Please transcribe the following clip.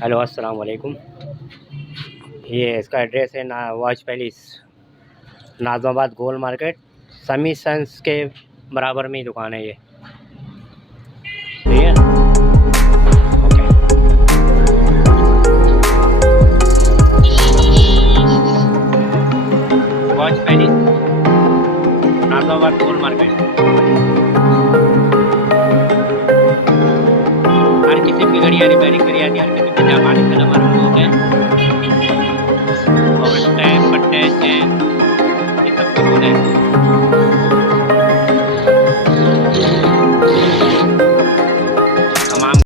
हेलो अस्सलाम वालेकुम। ये इसका एड्रेस है ना वाच पैलेस, नाज़माबाद गोल मार्केट, समी सन्स के बराबर में ही दुकान है ये। ठीक है, ओके। वाच पैलेस, नाज़माबाद गोल मार्केट। हर किस्म की घड़ियाँ रिपेयरिंग करी जाती है, हर किस्म की जापानी